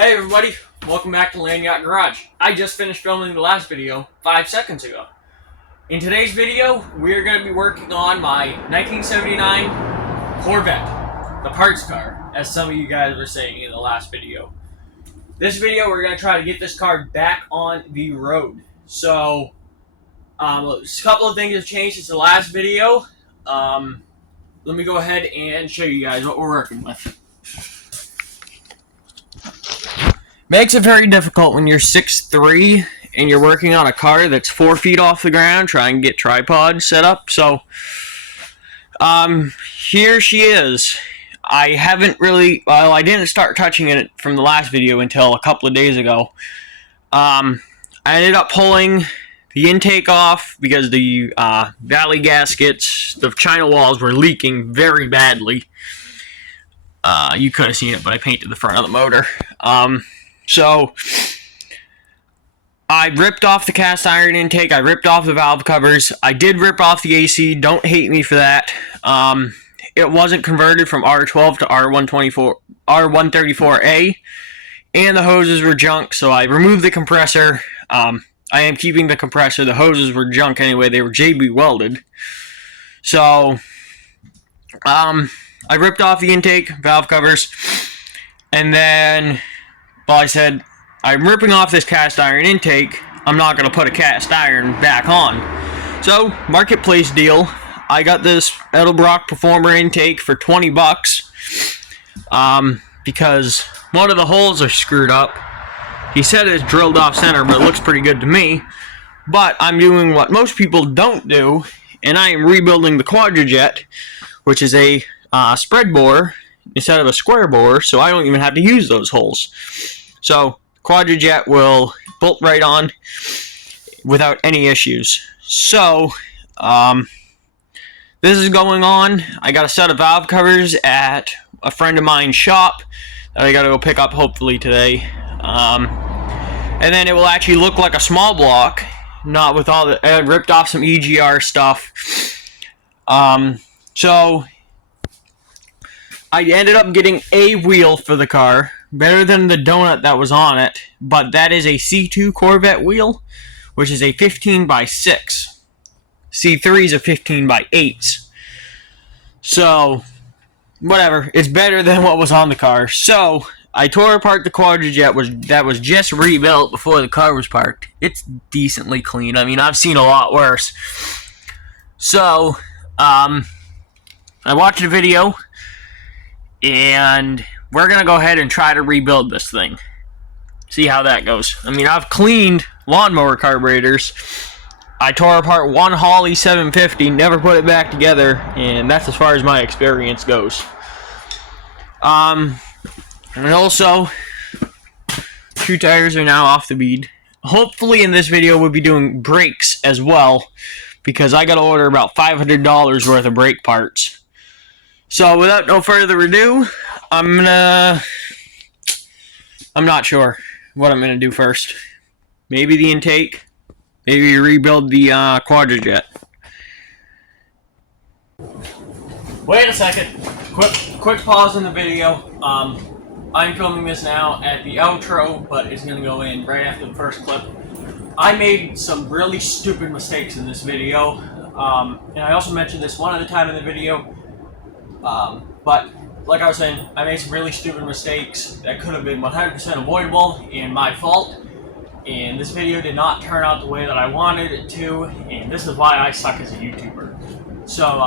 Hey everybody, welcome back to Land Yacht Garage. I just finished filming the last video 5 seconds ago. In today's video, we're going to be working on my 1979 Corvette, the parts car, as some of you guys were saying in the last video. This video, we're going to try to get this car back on the road. So, a couple of things have changed since the last video. Let me go ahead and show you guys what we're working with. Makes it very difficult when you're 6'3" and you're working on a car that's 4 feet off the ground, trying to get tripod set up. So, here she is. I didn't start touching it from the last video until a couple of days ago. I ended up pulling the intake off because the valley gaskets, the China walls were leaking very badly. You could have seen it, but I painted the front of the motor. So, I ripped off the cast iron intake, I ripped off the valve covers, I did rip off the AC, don't hate me for that. It wasn't converted from R12 to R134A, and the hoses were junk, so I removed the compressor. I am keeping the compressor, the hoses were junk anyway, they were JB welded. So, I ripped off the intake, valve covers, and then... well, I said, I'm ripping off this cast iron intake. I'm not going to put a cast iron back on. So, marketplace deal. I got this Edelbrock Performer intake for $20. Because one of the holes are screwed up. He said it's drilled off center, but it looks pretty good to me. But I'm doing what most people don't do, and I am rebuilding the Quadrajet, which is a spread bore instead of a square bore, so I don't even have to use those holes. So, Quadrajet will bolt right on without any issues. So, this is going on. I got a set of valve covers at a friend of mine's shop that I got to go pick up hopefully today. And then it will actually look like a small block, not with all the... I ripped off some EGR stuff. So, I ended up getting a wheel for the car. Better than the donut that was on it, but that is a C2 Corvette wheel, which is a 15x6. C3 is a 15x8. So, whatever. It's better than what was on the car. So, I tore apart the Quadrajet that was just rebuilt before the car was parked. It's decently clean. I mean, I've seen a lot worse. So, I watched a video, and... we're going to go ahead and try to rebuild this thing. See how that goes. I mean, I've cleaned lawnmower carburetors. I tore apart one Holley 750, never put it back together, and that's as far as my experience goes. And also, 2 tires are now off the bead. Hopefully in this video we'll be doing brakes as well, because I got to order about $500 worth of brake parts. So without no further ado, I'm not sure what I'm gonna do first. Maybe the intake. Maybe rebuild the Quadrajet. Wait a second. Quick pause in the video. I'm filming this now at the outro, but it's gonna go in right after the first clip. I made some really stupid mistakes in this video, and I also mentioned this one other time in the video. But like I was saying, I made some really stupid mistakes that could have been 100% avoidable and my fault. And this video did not turn out the way that I wanted it to, and this is why I suck as a YouTuber. So,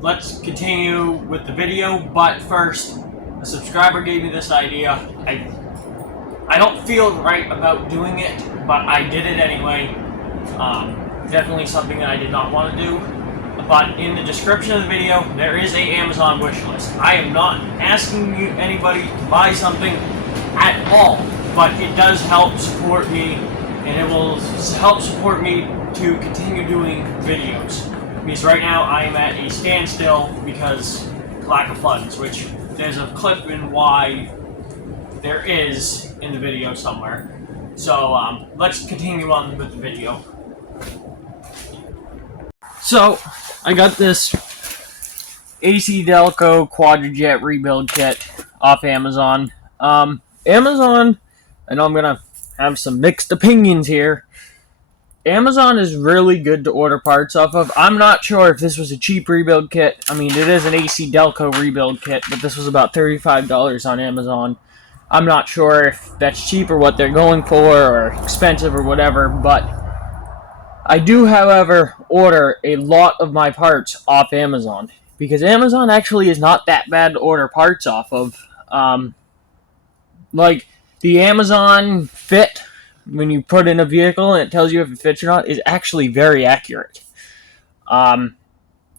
let's continue with the video, but first, a subscriber gave me this idea. I don't feel right about doing it, but I did it anyway. Definitely something that I did not want to do. But in the description of the video, there is a Amazon wish list. I am not asking anybody to buy something at all, but it does help support me, and it will help support me to continue doing videos. Because right now I am at a standstill because of lack of funds, which there's a clip in why there is in the video somewhere. So let's continue on with the video. So, I got this AC Delco Quadrajet rebuild kit off Amazon. Amazon, I know I'm gonna have some mixed opinions here. Amazon is really good to order parts off of. I'm not sure if this was a cheap rebuild kit. I mean, it is an AC Delco rebuild kit, but this was about $35 on Amazon. I'm not sure if that's cheap or what they're going for, or expensive or whatever, but I do, however, order a lot of my parts off Amazon, because Amazon actually is not that bad to order parts off of. Like, the Amazon fit, when you put in a vehicle and it tells you if it fits or not, is actually very accurate.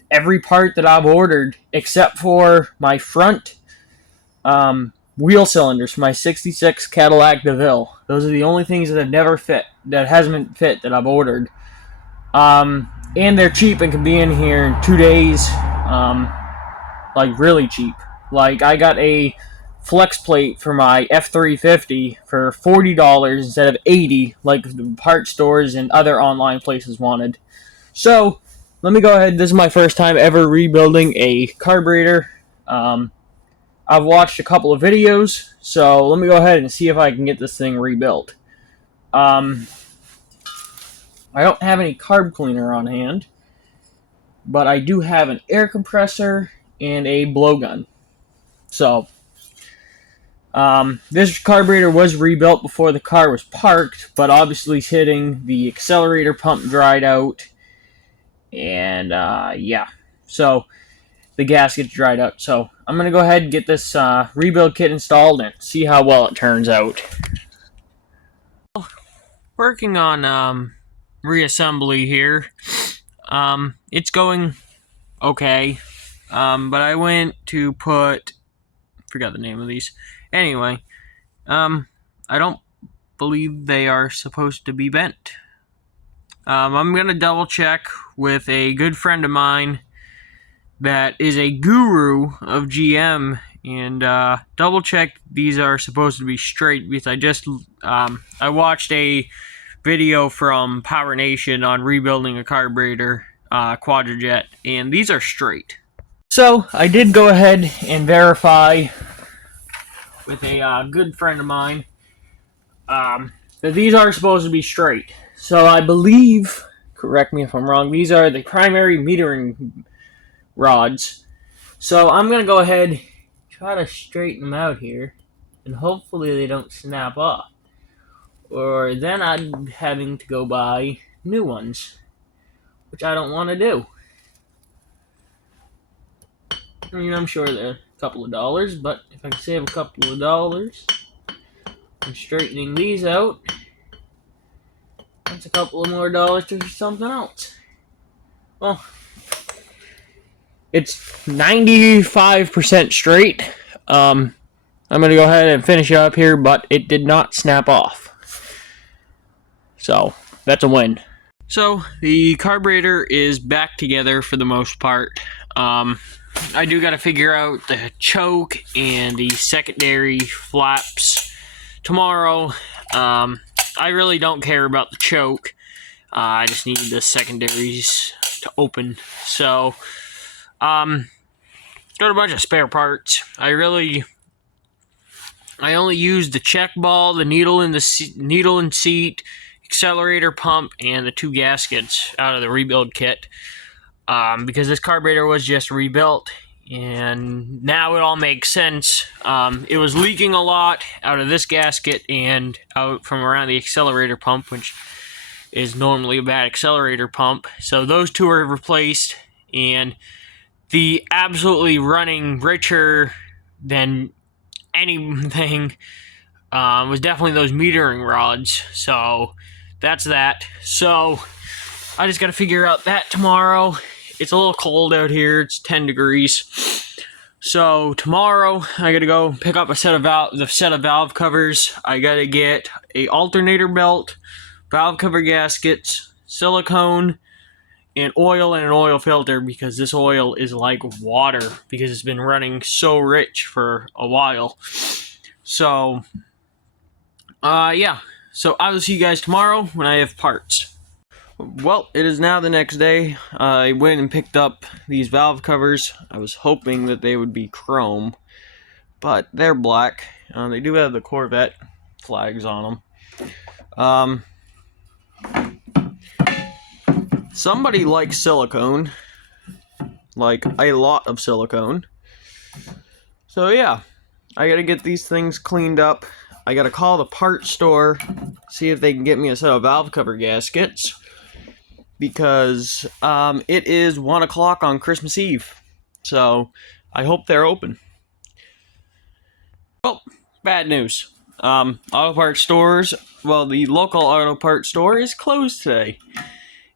Every part that I've ordered, except for my front wheel cylinders for my 66 Cadillac DeVille, those are the only things that have never fit, that hasn't fit, that I've ordered. And they're cheap and can be in here in 2 days, like really cheap. Like, I got a flex plate for my F350 for $40 instead of $80, like the part stores and other online places wanted. So, let me go ahead. This is my first time ever rebuilding a carburetor. I've watched a couple of videos, so let me go ahead and see if I can get this thing rebuilt. I don't have any carb cleaner on hand, but I do have an air compressor and a blowgun. So, this carburetor was rebuilt before the car was parked, but obviously it's hitting, the accelerator pump dried out, and yeah, so the gasket's dried out. So I'm going to go ahead and get this rebuild kit installed and see how well it turns out. Working on reassembly here. It's going okay, but I went to forgot the name of these. Anyway, I don't believe they are supposed to be bent. I'm going to double check with a good friend of mine that is a guru of GM and double check these are supposed to be straight, because I watched a video from Power Nation on rebuilding a carburetor quadrajet, and these are straight. So I did go ahead and verify with a good friend of mine that these are supposed to be straight. So I believe, correct me if I'm wrong, these are the primary metering rods. So I'm going to go ahead, try to straighten them out here, and hopefully they don't snap off. Or then I'm having to go buy new ones, which I don't want to do. I mean, I'm sure they're a couple of dollars, but if I can save a couple of dollars and straightening these out, that's a couple of more dollars to something else. Well, it's 95% straight. I'm going to go ahead and finish it up here, but it did not snap off. So, that's a win. So, the carburetor is back together for the most part. I do got to figure out the choke and the secondary flaps tomorrow. I really don't care about the choke. I just need the secondaries to open. So, got a bunch of spare parts. I only used the check ball, the needle and seat, accelerator pump, and the 2 gaskets out of the rebuild kit. Because this carburetor was just rebuilt, and now it all makes sense. It was leaking a lot out of this gasket and out from around the accelerator pump, which is normally a bad accelerator pump. So those 2 are replaced, and the absolutely running richer than anything was definitely those metering rods. So that's that. So I just got to figure out that tomorrow. It's a little cold out here. It's 10 degrees. So tomorrow I got to go pick up the set of valve covers. I got to get a alternator belt, valve cover gaskets, silicone, and oil, and an oil filter, because this oil is like water because it's been running so rich for a while. So yeah. So I will see you guys tomorrow when I have parts. Well, it is now the next day. I went and picked up these valve covers. I was hoping that they would be chrome, but they're black. They do have the Corvette flags on them. Somebody likes silicone, like a lot of silicone. So yeah, I gotta get these things cleaned up. I gotta call the parts store, see if they can get me a set of valve cover gaskets, because it is 1 o'clock on Christmas Eve. So I hope they're open. Well, bad news. Auto parts stores, well, the local auto parts store is closed today.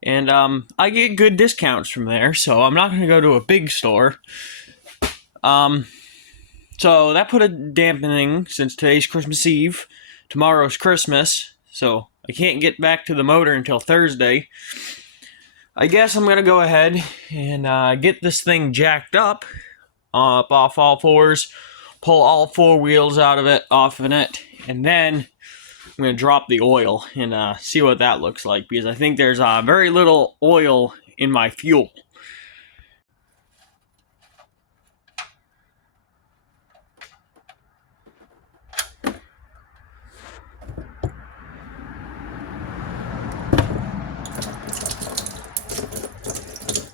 And I get good discounts from there, so I'm not going to go to a big store. So that put a dampening since today's Christmas Eve. Tomorrow's Christmas, so I can't get back to the motor until Thursday. I guess I'm going to go ahead and get this thing jacked up off all fours, pull all four wheels out of it, off of it, and then I'm going to drop the oil and see what that looks like, because I think there's very little oil in my fuel.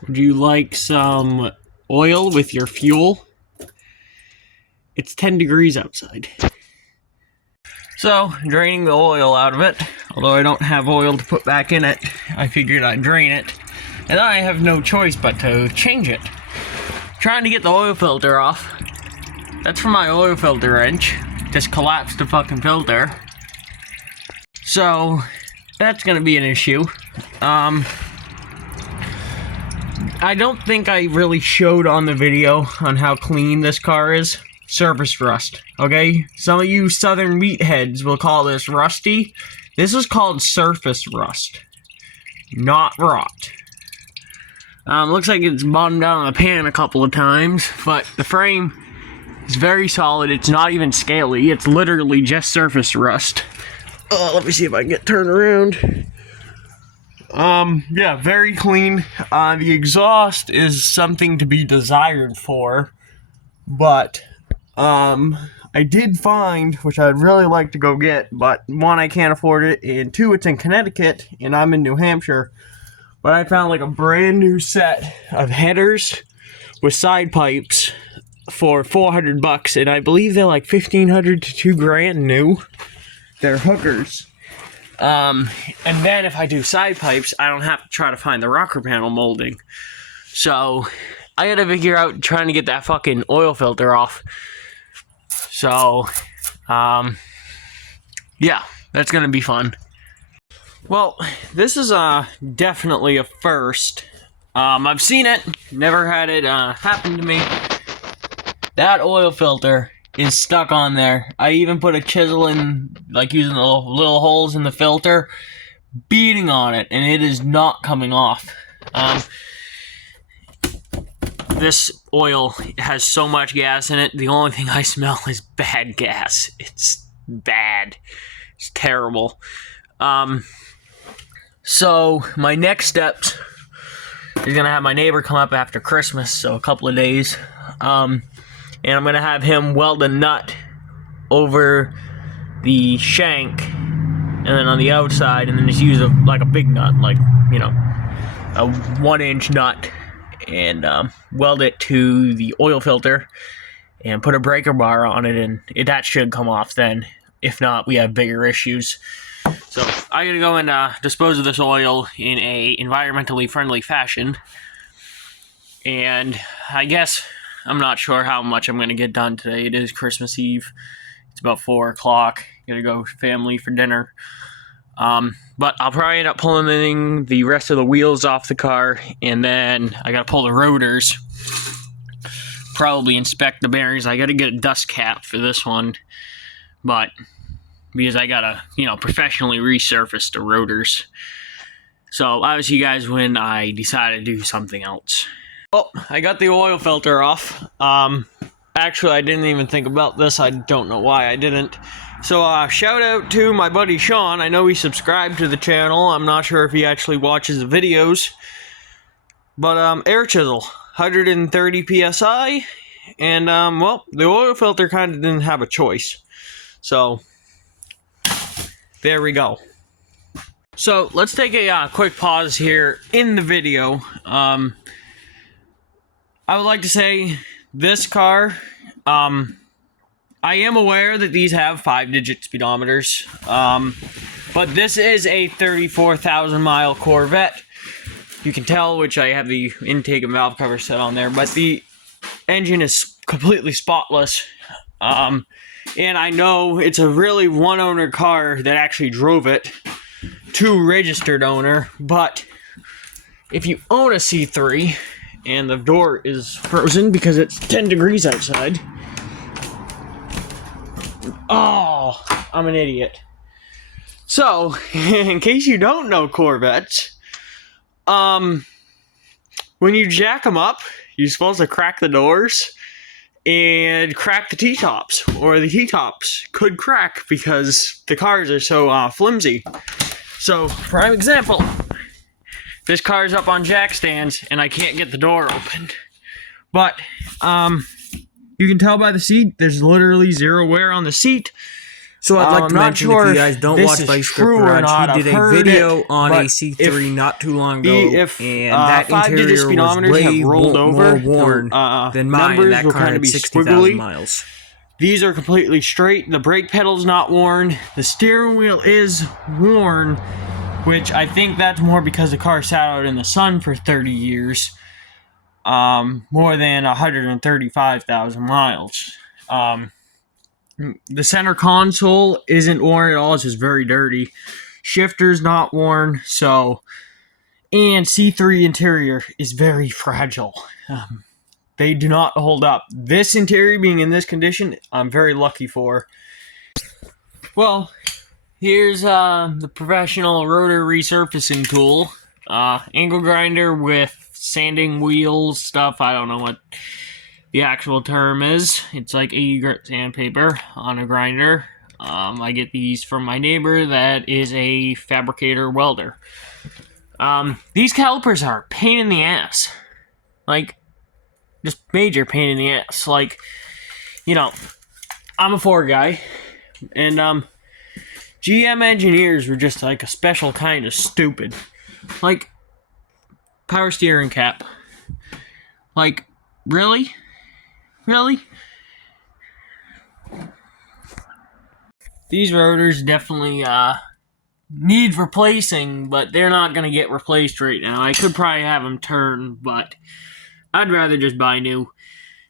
Would you like some oil with your fuel? It's 10 degrees outside. So, draining the oil out of it, although I don't have oil to put back in it, I figured I'd drain it, and then I have no choice but to change it. Trying to get the oil filter off. That's from my oil filter wrench. Just collapsed the fucking filter. So, that's gonna be an issue. I don't think I really showed on the video on how clean this car is. Surface rust, okay? Some of you southern meatheads will call this rusty. This is called surface rust, not rot. Looks like it's bottomed out on the pan a couple of times, but the frame is very solid. It's not even scaly. It's literally just surface rust. Let me see if I can get turned around. Yeah, very clean. The exhaust is something to be desired for, but I did find, which I'd really like to go get, but one, I can't afford it, and two, it's in Connecticut, and I'm in New Hampshire, but I found like a brand new set of headers with side pipes for $400, and I believe they're like $1,500 to $2,000 new. They're hookers. And then if I do side pipes, I don't have to try to find the rocker panel molding. So, I gotta figure out trying to get that fucking oil filter off. So, yeah, that's gonna be fun. Well, this is definitely a first. I've seen it, never had it happen to me. That oil filter is stuck on there. I even put a chisel in, like using the little holes in the filter, beating on it, and it is not coming off. This oil has so much gas in it, the only thing I smell is bad gas. It's bad. It's terrible. So, my next steps is gonna have my neighbor come up after Christmas, so a couple of days. And I'm gonna have him weld a nut over the shank, and then on the outside, and then just use a big nut, like, you know, a 1-inch nut, and weld it to the oil filter, and put a breaker bar on it, and that should come off then. If not, we have bigger issues. So I'm gonna go and dispose of this oil in a environmentally friendly fashion, and I guess I'm not sure how much I'm going to get done today. It is Christmas Eve. It's about 4 o'clock. Gonna go with family for dinner. But I'll probably end up pulling the rest of the wheels off the car, and then I gotta pull the rotors. Probably inspect the bearings. I gotta get a dust cap for this one, but because I gotta, professionally resurface the rotors. So I'll see you guys when I decide to do something else. Well, I got the oil filter off. Actually, I didn't even think about this. I don't know why I didn't. So, shout out to my buddy Sean. I know he subscribed to the channel. I'm not sure if he actually watches the videos. But, air chisel, 130 PSI, and well, the oil filter kind of didn't have a choice. So there we go. So let's take a quick pause here in the video. I would like to say this car, I am aware that these have 5-digit speedometers, but this is a 34,000 mile Corvette. You can tell, which I have the intake and valve cover set on there, but the engine is completely spotless. And I know it's a really one-owner car that actually drove it to registered owner, but if you own a C3 and the door is frozen because it's 10 degrees outside, oh, I'm an idiot. So, in case you don't know Corvettes, when you jack them up, you're supposed to crack the doors and crack the T-tops, or the T-tops could crack because the cars are so flimsy. So, prime example, this car is up on jack stands and I can't get the door open. But, you can tell by the seat, there's literally zero wear on the seat. So I'd like to mention, if you guys don't watch Bike Strip Garage, he did a video on a C3 not too long ago, and that interior was way more worn than mine, and that car had 60,000 miles. These are completely straight. The brake pedal's not worn. The steering wheel is worn, which I think that's more because the car sat out in the sun for 30 years. More than 135,000 miles. The center console isn't worn at all. It's just very dirty. Shifter's not worn. So, and C3 interior is very fragile. They do not hold up. This interior being in this condition, I'm very lucky for. Well, here's the professional rotor resurfacing tool. Angle grinder with sanding wheels stuff. I don't know what the actual term is. It's like 80 grit sandpaper on a grinder. I get these from my neighbor that is a fabricator welder. These calipers are a pain in the ass. Like, just major pain in the ass. Like, you know, I'm a Ford guy, and GM engineers were just like a special kind of stupid. Like, power steering cap. Like, really? Really? These rotors definitely need replacing, but they're not going to get replaced right now. I could probably have them turned, but I'd rather just buy new.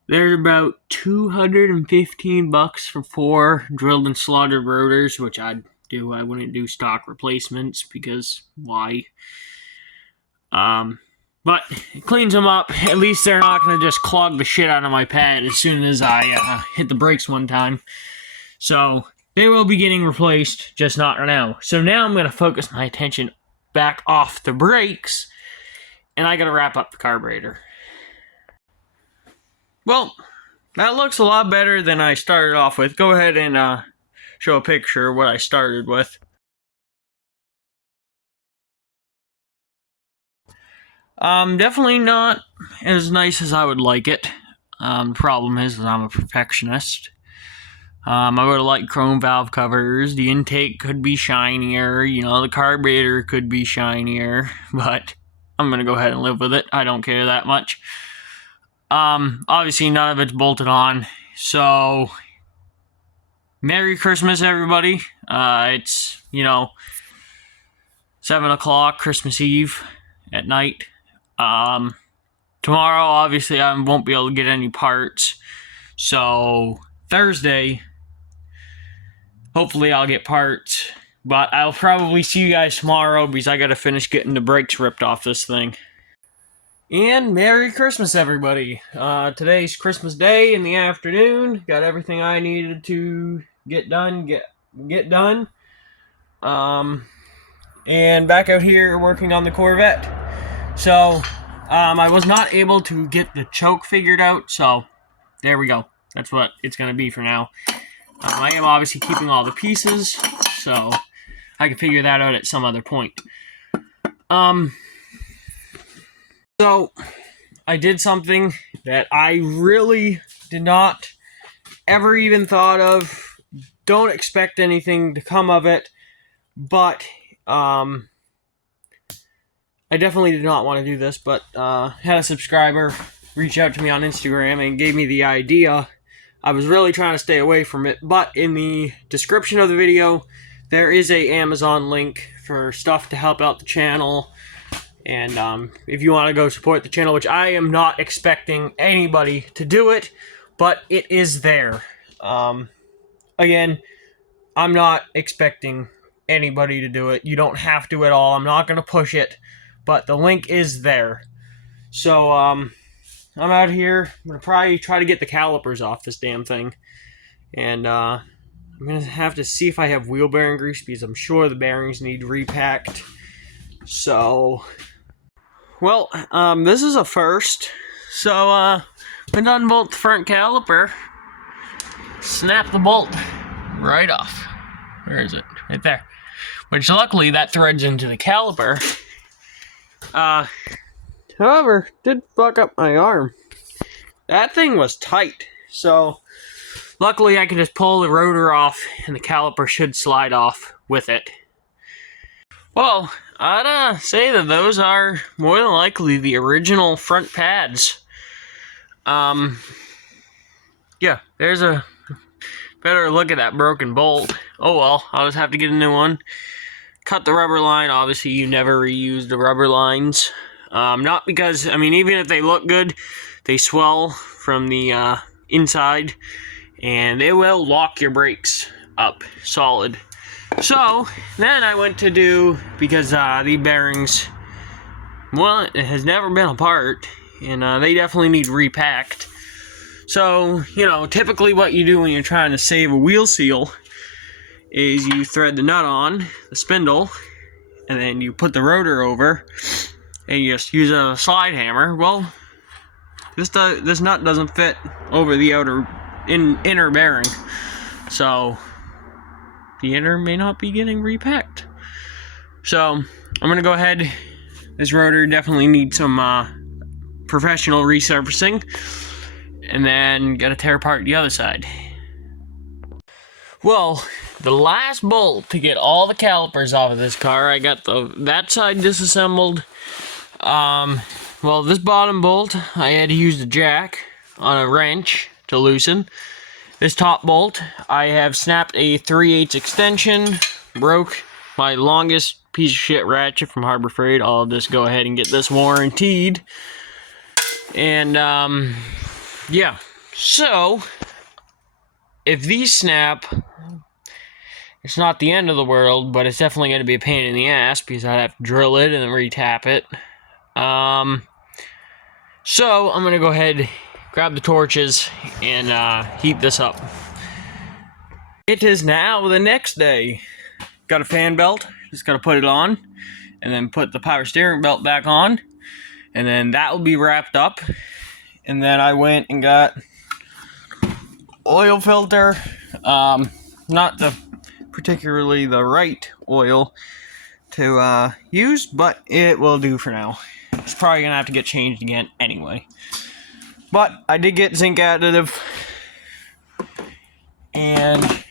They're about $215 for 4 drilled and slotted rotors, which I'd do. I wouldn't do stock replacements because why? But it cleans them up. At least they're not going to just clog the shit out of my pad as soon as I hit the brakes one time. So they will be getting replaced, just not right now. So now I'm going to focus my attention back off the brakes, and I got to wrap up the carburetor. Well, that looks a lot better than I started off with. Go ahead and show a picture of what I started with. Definitely not as nice as I would like it. The problem is I'm a perfectionist. I would have liked chrome valve covers. The intake could be shinier. You know, the carburetor could be shinier. But I'm going to go ahead and live with it. I don't care that much. Obviously none of it's bolted on. So, Merry Christmas, everybody. It's, 7 o'clock, Christmas Eve at night. Tomorrow, obviously, I won't be able to get any parts. So, Thursday, hopefully I'll get parts. But I'll probably see you guys tomorrow because I gotta finish getting the brakes ripped off this thing. And Merry Christmas, everybody. Today's Christmas Day in the afternoon. Got everything I needed to get done. And back out here working on the Corvette. So, I was not able to get the choke figured out, so there we go. That's what it's going to be for now. I am obviously keeping all the pieces, so I can figure that out at some other point. So, I did something that I really did not ever even thought of. Don't expect anything to come of it, but I definitely did not want to do this, but had a subscriber reach out to me on Instagram and gave me the idea. I was really trying to stay away from it, but in the description of the video, there is a Amazon link for stuff to help out the channel. And if you want to go support the channel, which I am not expecting anybody to do it, but it is there. Again, I'm not expecting anybody to do it. You don't have to at all. I'm not going to push it, but the link is there. So, I'm out here. I'm going to probably try to get the calipers off this damn thing. And, I'm going to have to see if I have wheel bearing grease, because I'm sure the bearings need repacked. So, well, this is a first. So, went to unbolt the front caliper. Snap the bolt right off. Where is it? Right there. Which, luckily, that threads into the caliper. However, did fuck up my arm. That thing was tight. So, luckily, I can just pull the rotor off, and the caliper should slide off with it. Well, I'd say that those are more than likely the original front pads. Yeah, there's a better look at that broken bolt. Oh well, I'll just have to get a new one. Cut the rubber line. Obviously, you never reuse the rubber lines. Not because, I mean, even if they look good, they swell from the inside, and they will lock your brakes up solid. So, then I went to do, because the bearings, well, it has never been apart, and they definitely need repacked. So, you know, typically what you do when you're trying to save a wheel seal is you thread the nut on, the spindle, and then you put the rotor over, and you just use a slide hammer. Well, this nut doesn't fit over the inner bearing, so the inner may not be getting repacked. So, I'm going to go ahead. This rotor definitely needs some professional resurfacing. And then got to tear apart the other side. Well, the last bolt to get all the calipers off of this car, I got that side disassembled. Well, this bottom bolt, I had to use the jack on a wrench to loosen. This top bolt, I have snapped a 3/8 extension, broke my longest piece of shit ratchet from Harbor Freight. I'll just go ahead and get this warranted. And, yeah, so if these snap, it's not the end of the world, but it's definitely going to be a pain in the ass because I have to drill it and then re-tap it. So I'm going to go ahead, grab the torches, and heat this up. It is now the next day. Got a fan belt, just got to put it on, and then put the power steering belt back on, and then that will be wrapped up. And then I went and got oil filter, not particularly the right oil to use, but it will do for now. It's probably gonna have to get changed again anyway. But I did get zinc additive, and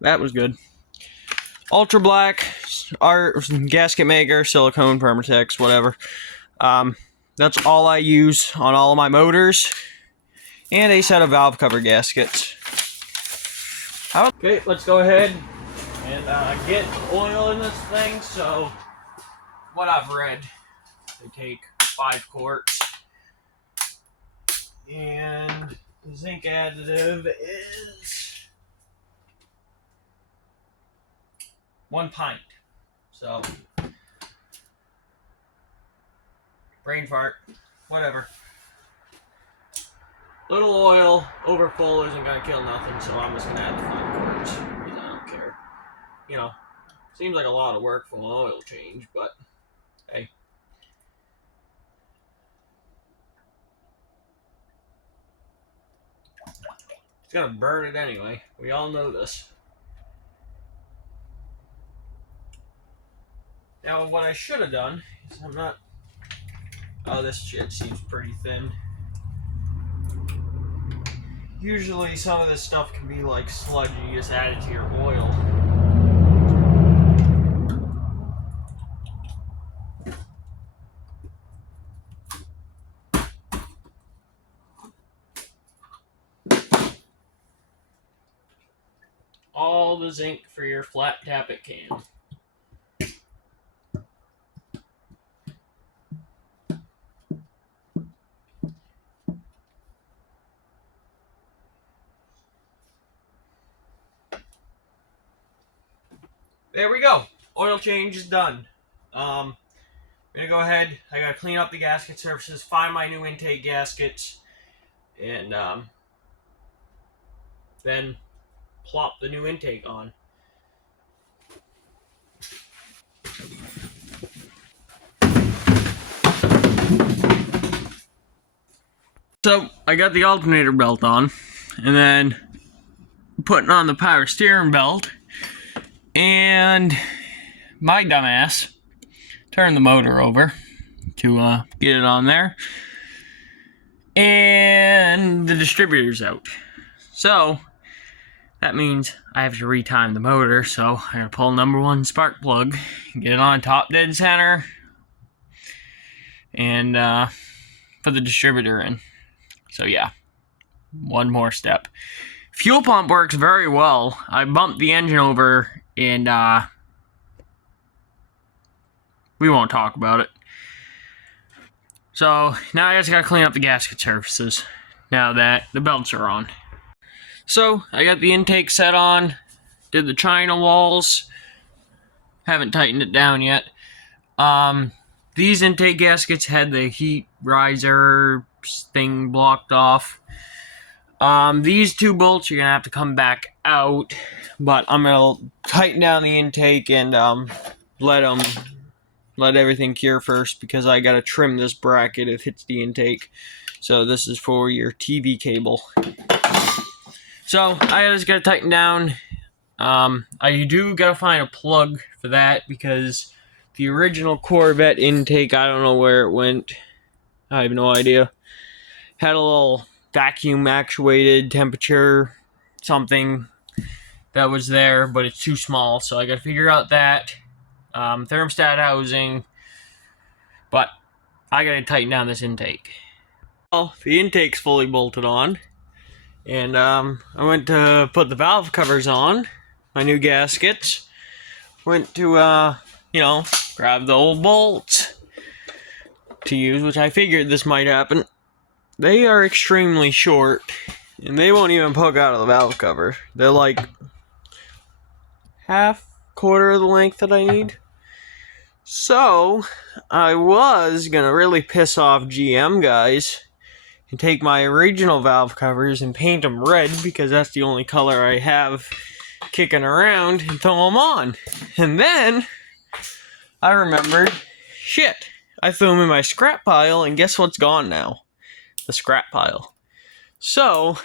that was good. Ultra black, our gasket maker, silicone, Permatex, whatever. That's all I use on all of my motors, and a set of valve cover gaskets. Okay, let's go ahead and get oil in this thing. So, what I've read, they take 5 quarts, and the zinc additive is 1 pint. So, brain fart, whatever. Little oil over full isn't gonna kill nothing, so I'm just gonna add the 5 quarts because I don't care. You know, seems like a lot of work for an oil change, but hey. It's gonna burn it anyway. We all know this. Now, what I should have done is I'm not. Oh, this shit seems pretty thin. usually some of this stuff can be like sludge and you just add it to your oil. All the zinc for your flat tappet can. There we go. Oil change is done. I'm gonna go ahead. I gotta clean up the gasket surfaces, find my new intake gaskets, and then plop the new intake on. So I got the alternator belt on, and then putting on the power steering belt, and my dumbass turned the motor over to get it on there, and the distributor's out. So that means I have to retime the motor, so I'm gonna pull number 1 spark plug, get it on top dead center, and put the distributor in. So yeah, one more step. Fuel pump works very well. I bumped the engine over, and we won't talk about it. So now I just gotta clean up the gasket surfaces now that the belts are on. So I got the intake set on, did the China walls, haven't tightened it down yet. These intake gaskets had the heat riser thing blocked off. These 2 bolts you're gonna have to come back out, but I'm gonna tighten down the intake and let everything cure first, because I gotta trim this bracket if it hits the intake. So this is for your TV cable. So I just gotta tighten down. I do gotta find a plug for that, because the original Corvette intake, I don't know where it went. I have no idea. Had a little vacuum actuated temperature something that was there, but it's too small, so I gotta figure out that. Thermostat housing, but I gotta tighten down this intake. Well, the intake's fully bolted on, and I went to put the valve covers on, my new gaskets. Went to, grab the old bolts to use, which I figured this might happen. They are extremely short, and they won't even poke out of the valve cover. They're like quarter of the length that I need. So I was gonna really piss off GM guys and take my original valve covers and paint them red, because that's the only color I have kicking around, and throw them on. And then I remembered, shit, I threw them in my scrap pile, and guess what's gone now? The scrap pile. So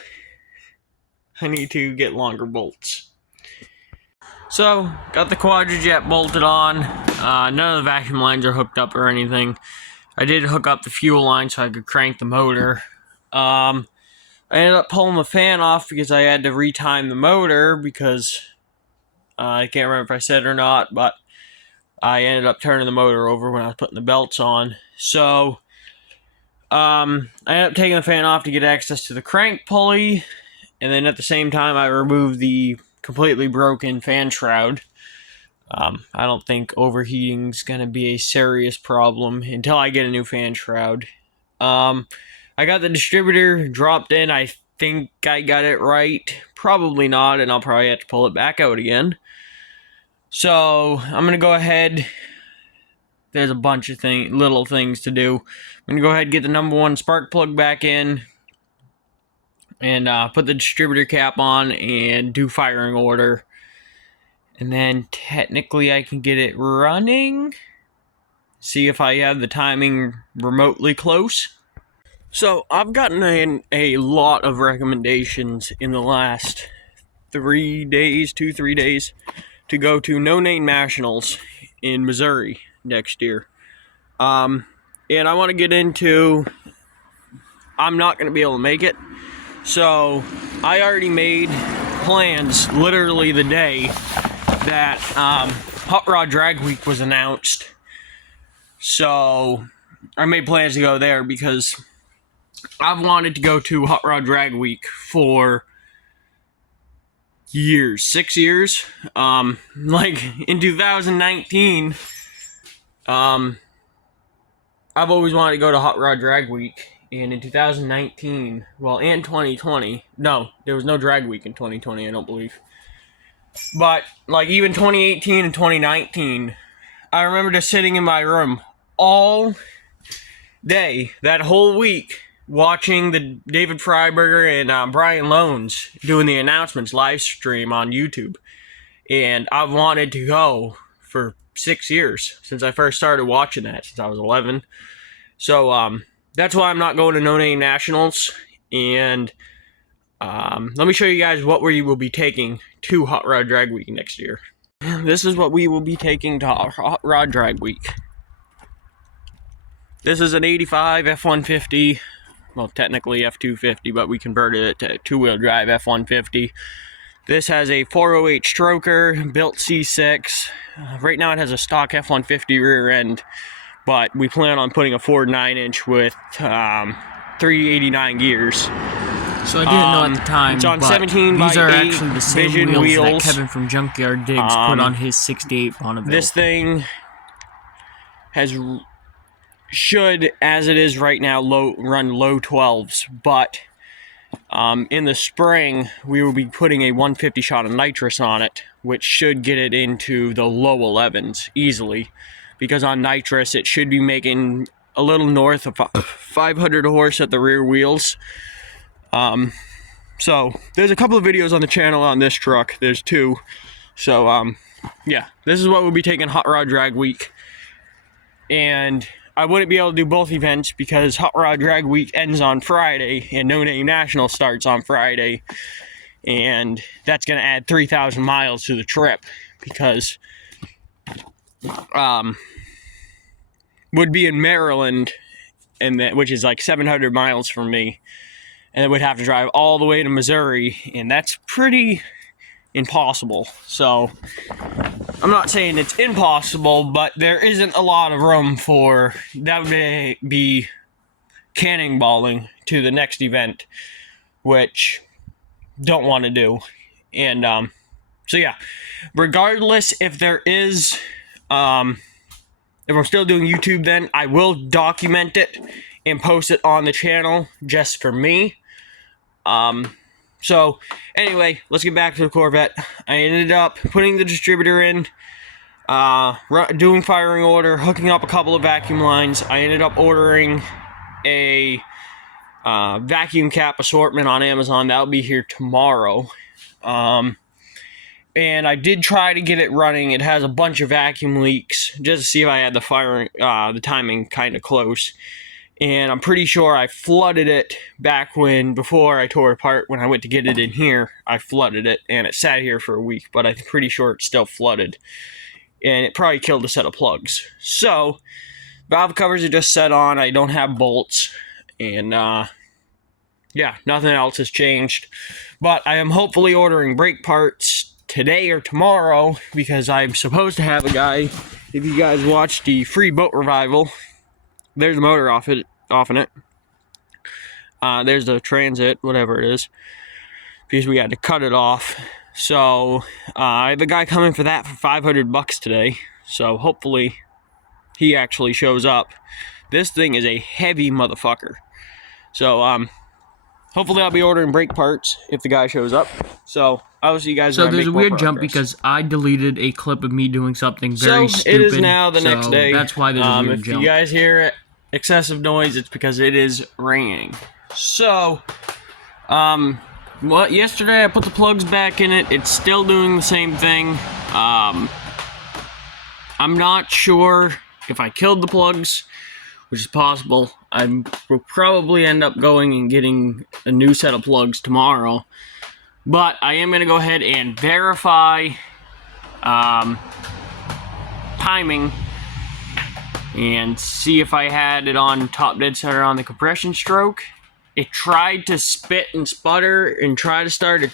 I need to get longer bolts. So got the quadrajet bolted on. None of the vacuum lines are hooked up or anything. I did hook up the fuel line so I could crank the motor. I ended up pulling the fan off because I had to retime the motor, because I can't remember if I said it or not, but I ended up turning the motor over when I was putting the belts on. So I ended up taking the fan off to get access to the crank pulley, and then at the same time I removed the completely broken fan shroud. I don't think overheating's gonna be a serious problem until I get a new fan shroud. I got the distributor dropped in. I think I got it right. Probably not, and I'll probably have to pull it back out again. So I'm gonna go ahead. There's a bunch of little things to do. I'm gonna go ahead and get the number 1 spark plug back in, and put the distributor cap on and do firing order. And then technically I can get it running. See if I have the timing remotely close. So I've gotten a lot of recommendations in the last 3 days, 2-3 days, to go to No Name Nationals in Missouri next year. And I want to get into, I'm not going to be able to make it. So I already made plans literally the day that Hot Rod Drag Week was announced. So I made plans to go there because I've wanted to go to Hot Rod Drag Week for years, 6 years. Like in 2019, I've always wanted to go to Hot Rod Drag Week. And in 2019, well, and 2020, no, there was no drag week in 2020, I don't believe. But, like, even 2018 and 2019, I remember just sitting in my room all day, that whole week, watching the David Freiberger and Brian Loans doing the announcements live stream on YouTube. And I've wanted to go for 6 years, since I first started watching that, since I was 11. So, that's why I'm not going to No Name Nationals, and let me show you guys what we will be taking to Hot Rod Drag Week next year. This is what we will be taking to Hot Rod Drag Week. This is an 85 F-150, well technically F-250, but we converted it to two-wheel drive F-150. This has a 408 stroker, built C6. Right now it has a stock F-150 rear end, but we plan on putting a Ford 9-inch with 389 gears. So I didn't know at the time, it's on but 17 these by are 8 actually the same wheels that Kevin from Junkyard Digs put on his 68 Bonneville. This thing should, as it is right now, run low 12s, but in the spring we will be putting a 150 shot of nitrous on it, which should get it into the low 11s easily. Because on nitrous, it should be making a little north of 500 horse at the rear wheels. So there's a couple of videos on the channel on this truck. There's 2. So yeah, this is what we'll be taking Hot Rod Drag Week. And I wouldn't be able to do both events because Hot Rod Drag Week ends on Friday and No Name National starts on Friday. And that's going to add 3,000 miles to the trip because would be in Maryland, which is like 700 miles from me, and then would have to drive all the way to Missouri, and that's pretty impossible. So I'm not saying it's impossible, but there isn't a lot of room for that. Would be cannonballing to the next event, which don't want to do. And so yeah, regardless if there is if I'm still doing YouTube, then I will document it and post it on the channel just for me. So anyway, let's get back to the Corvette. I ended up putting the distributor in, doing firing order, hooking up a couple of vacuum lines. I ended up ordering a vacuum cap assortment on Amazon. That'll be here tomorrow. And I did try to get it running. It has a bunch of vacuum leaks just to see if I had the timing kind of close. And I'm pretty sure I flooded it back before I tore it apart. When I went to get it in here, I flooded it, and it sat here for a week, but I'm pretty sure it's still flooded. And it probably killed a set of plugs. So, valve covers are just set on. I don't have bolts. And, yeah, nothing else has changed. But I am hopefully ordering brake parts today or tomorrow, because I'm supposed to have a guy. If you guys watched the free boat revival, there's the motor off in it. There's the transit, whatever it is, because we had to cut it off. So I have a guy coming for that for $500 today. So hopefully he actually shows up. This thing is a heavy motherfucker. So hopefully I'll be ordering brake parts if the guy shows up. So I will see you guys. So there's a weird jump because I deleted a clip of me doing something very stupid. It is now the next day. That's why there's a weird jump. If you guys hear excessive noise, it's because it is raining. So, yesterday I put the plugs back in it. It's still doing the same thing. I'm not sure if I killed the plugs, which is possible. I will probably end up going and getting a new set of plugs tomorrow. But I am going to go ahead and verify timing and see if I had it on top dead center on the compression stroke. it tried to spit and sputter and try to start it.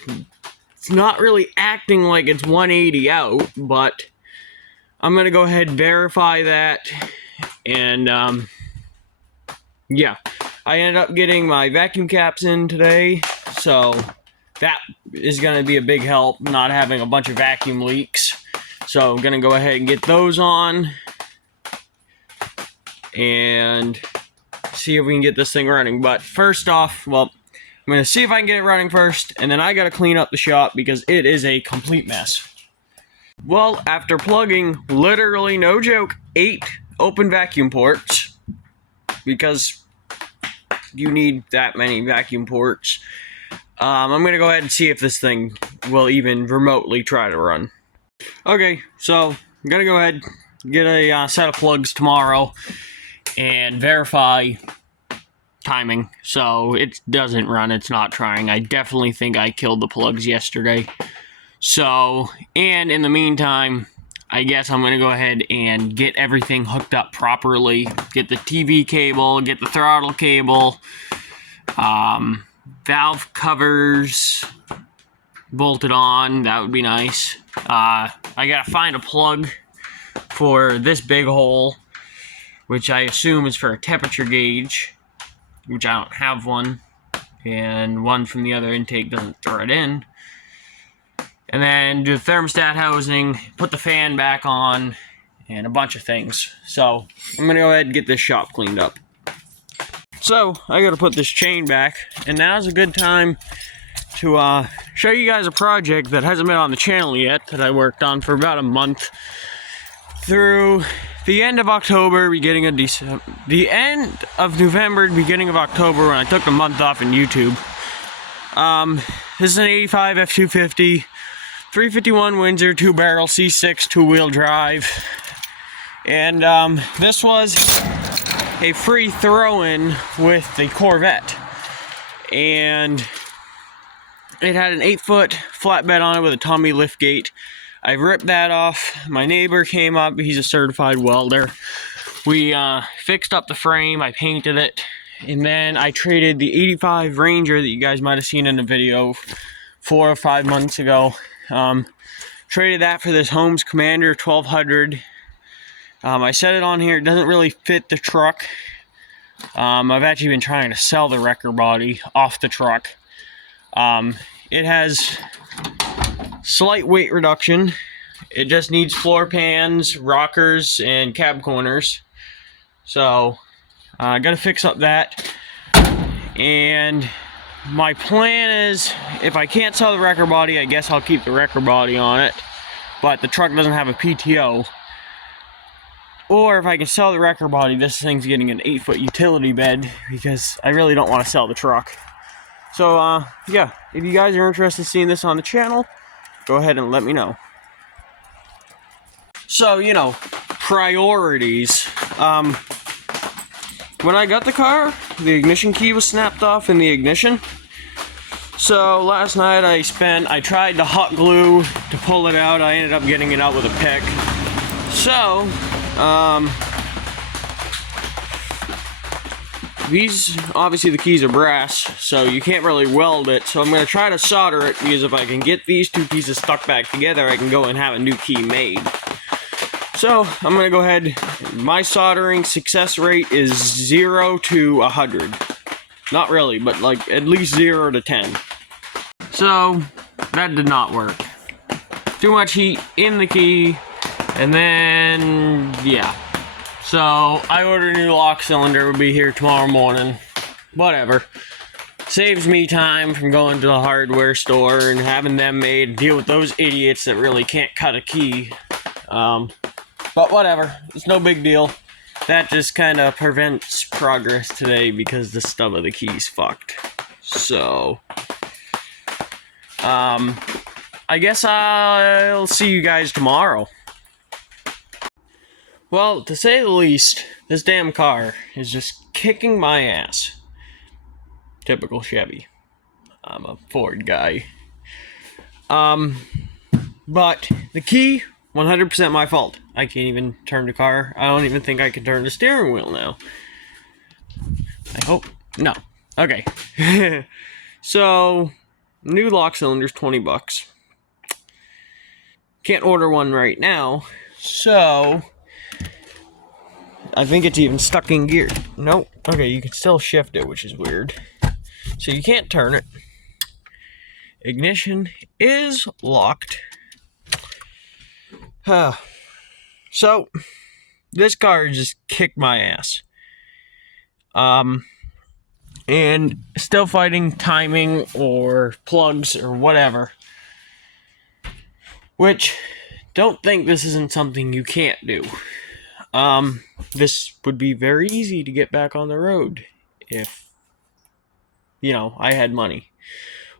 It's not really acting like it's 180 out, but I'm gonna go ahead and verify that. And yeah, I ended up getting my vacuum caps in today, so that is gonna be a big help, not having a bunch of vacuum leaks. So I'm gonna go ahead and get those on and see if we can get this thing running. But first off, well, I'm gonna see if I can get it running first, and then I gotta clean up the shop because it is a complete mess. Well, after plugging, literally no joke, 8 open vacuum ports, because you need that many vacuum ports, I'm gonna go ahead and see if this thing will even remotely try to run. Okay, so I'm gonna go ahead and get a set of plugs tomorrow and verify timing, so it doesn't run, it's not trying. I definitely think I killed the plugs yesterday. So, and in the meantime, I guess I'm gonna go ahead and get everything hooked up properly. Get the TV cable, get the throttle cable, valve covers bolted on, that would be nice. I gotta find a plug for this big hole, which I assume is for a temperature gauge, which I don't have one, and one from the other intake doesn't thread in. And then do the thermostat housing, put the fan back on, and a bunch of things. So I'm gonna go ahead and get this shop cleaned up. So I gotta put this chain back, and now's a good time to show you guys a project that hasn't been on the channel yet, that I worked on for about a month. Through the end of October, beginning of December, the end of November, beginning of October, when I took a month off in YouTube. This is an 85 F250, 351 Windsor, 2-barrel C6 two-wheel drive. And this was a free throw-in with the Corvette. And it had an 8-foot flatbed on it with a Tommy liftgate. I ripped that off. My neighbor came up, he's a certified welder. We fixed up the frame, I painted it, and then I traded the 85 Ranger that you guys might have seen in the video 4 or 5 months ago. Traded that for this Holmes Commander 1200. I set it on here, it doesn't really fit the truck. I've actually been trying to sell the wrecker body off the truck. It has slight weight reduction. It just needs floor pans, rockers, and cab corners. So I gotta fix up that. And my plan is, if I can't sell the wrecker body, I guess I'll keep the wrecker body on it, but the truck doesn't have a PTO. Or if I can sell the wrecker body, this thing's getting an 8-foot utility bed, because I really don't want to sell the truck. So yeah, if you guys are interested in seeing this on the channel, go ahead and let me know. So, you know, priorities. When I got the car, the ignition key was snapped off in the ignition. So last night I tried to hot glue to pull it out. I ended up getting it out with a pick. So, these, obviously the keys are brass, so you can't really weld it. So I'm going to try to solder it, because if I can get these two pieces stuck back together, I can go and have a new key made. So I'm going to go ahead. My soldering success rate is 0 to 100. Not really, but like at least 0 to 10. So that did not work. Too much heat in the key, and then yeah. So I ordered a new lock cylinder. Will be here tomorrow morning. Whatever. Saves me time from going to the hardware store and having them made, deal with those idiots that really can't cut a key. But whatever, it's no big deal. That just kind of prevents progress today because the stub of the key's fucked. So, I guess I'll see you guys tomorrow. Well, to say the least, this damn car is just kicking my ass. Typical Chevy. I'm a Ford guy. But the key, 100% my fault. I can't even turn the car. I don't even think I can turn the steering wheel now. I hope. No. Okay. So, new lock cylinder's $20. Can't order one right now, so I think it's even stuck in gear. Nope. Okay, you can still shift it, which is weird. So you can't turn it. Ignition is locked. So, this car just kicked my ass. And still fighting timing or plugs or whatever. Which, don't think this isn't something you can't do. This would be very easy to get back on the road if, I had money.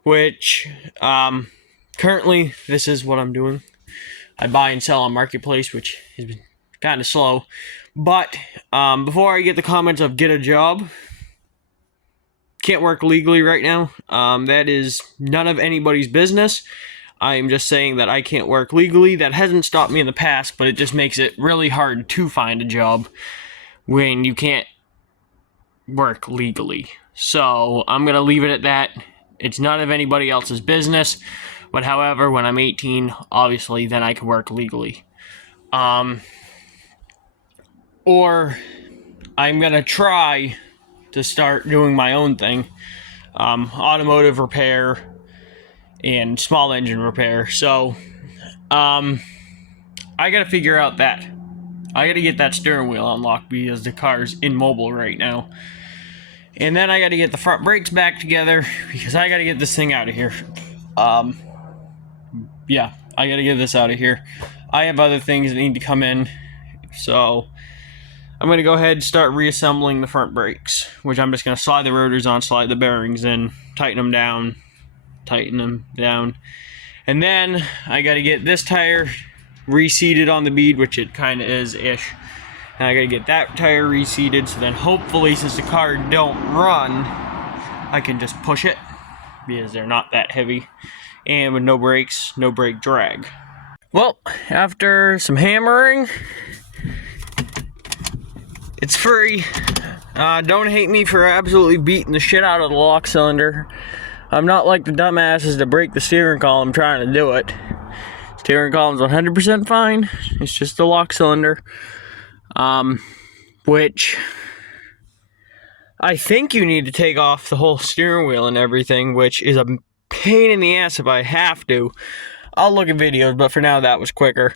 Which, currently, this is what I'm doing. I buy and sell on Marketplace, which has been kind of slow. But, before I get the comments of get a job, can't work legally right now. That is none of anybody's business. I am just saying that I can't work legally. That hasn't stopped me in the past, but it just makes it really hard to find a job when you can't work legally. So, I'm going to leave it at that. It's none of anybody else's business. But however, when I'm 18, obviously, then I can work legally. Or I'm going to try to start doing my own thing. Automotive repair and small engine repair. So, I got to figure out that. I got to get that steering wheel unlocked because the car's immobile right now. And then I got to get the front brakes back together because I got to get this thing out of here. Yeah, I got to get this out of here. I have other things that need to come in. So, I'm going to go ahead and start reassembling the front brakes, which I'm just going to slide the rotors on, slide the bearings in, tighten them down. And then I got to get this tire reseated on the bead, which it kind of is-ish. And I got to get that tire reseated, so then hopefully, since the car don't run, I can just push it, because they're not that heavy. And with no brakes, no brake drag. Well, after some hammering, it's free. Don't hate me for absolutely beating the shit out of the lock cylinder. I'm not like the dumbasses that break the steering column trying to do it. Steering column's 100% fine. It's just the lock cylinder. Which I think you need to take off the whole steering wheel and everything, which is a pain in the ass if I have to. I'll look at videos, but for now that was quicker.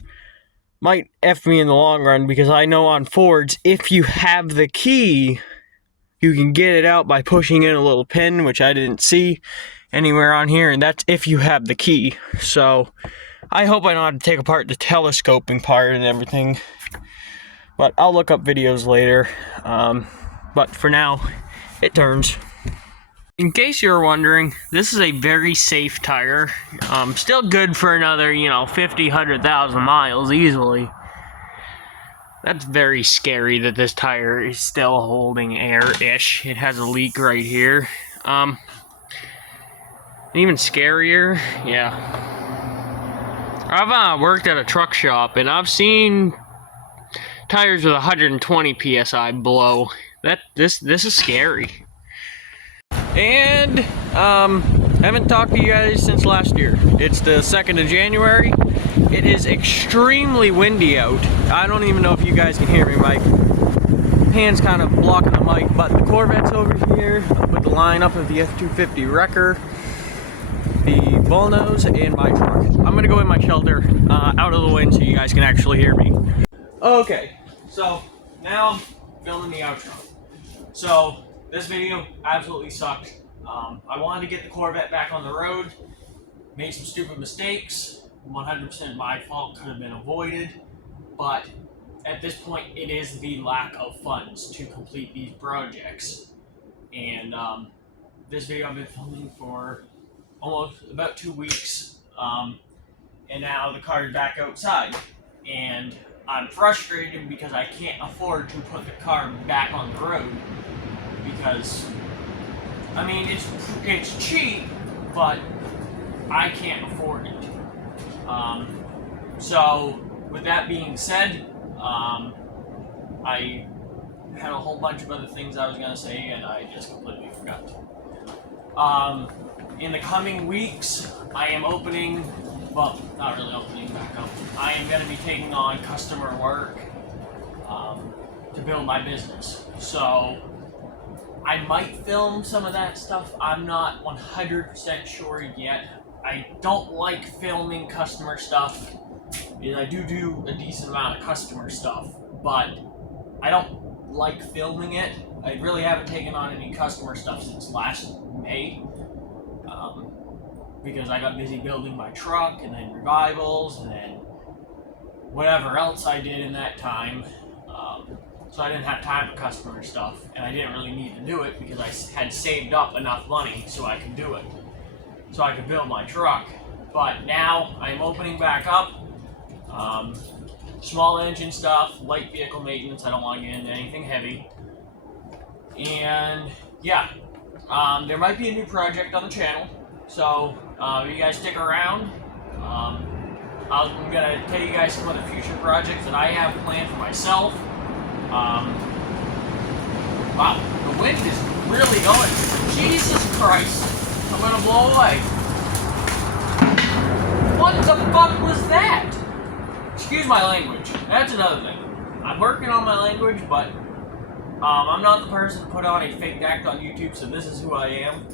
Might F me in the long run, because I know on Fords, if you have the key, you can get it out by pushing in a little pin, which I didn't see anywhere on here, and that's if you have the key. So, I hope I know how to take apart the telescoping part and everything. But I'll look up videos later. But for now, it turns. In case you were wondering, this is a very safe tire. Still good for another, 50, 100,000 miles easily. That's very scary that this tire is still holding air-ish. It has a leak right here. Even scarier, yeah. I've worked at a truck shop, and I've seen tires with 120 PSI blow. This is scary. And I haven't talked to you guys since last year. It's the 2nd of January. It is extremely windy out. I don't even know if you guys can hear me. My hand's kind of blocking the mic, but the Corvette's over here. I'll put the lineup of the F-250 Wrecker, the Bullnose, and my truck. I'm gonna go in my shelter out of the wind so you guys can actually hear me. Okay, so now I'm filming the outro. So this video absolutely sucked. I wanted to get the Corvette back on the road, made some stupid mistakes, 100% my fault, could have been avoided, but at this point it is the lack of funds to complete these projects. And this video I've been filming for almost about 2 weeks, and now the car is back outside, and I'm frustrated because I can't afford to put the car back on the road, because I mean it's cheap, but I can't afford it. So with that being said, I had a whole bunch of other things I was gonna say, and I just completely forgot. In the coming weeks, I am opening, well, not really opening back up. I am going to be taking on customer work to build my business. So I might film some of that stuff. I'm not 100% sure yet. I don't like filming customer stuff. I do a decent amount of customer stuff, but I don't like filming it. I really haven't taken on any customer stuff since last May, because I got busy building my truck and then revivals and then whatever else I did in that time. So I didn't have time for customer stuff, and I didn't really need to do it because I had saved up enough money so I could do it. So I could build my truck. But now I'm opening back up. Small engine stuff, light vehicle maintenance. I don't want to get into anything heavy. And yeah, there might be a new project on the channel. So you guys stick around. I'm gonna tell you guys some of the future projects that I have planned for myself. Wow, the wind is really going. Jesus Christ, I'm gonna blow away. What the fuck was that? Excuse my language. That's another thing. I'm working on my language, but I'm not the person to put on a fake act on YouTube, so this is who I am.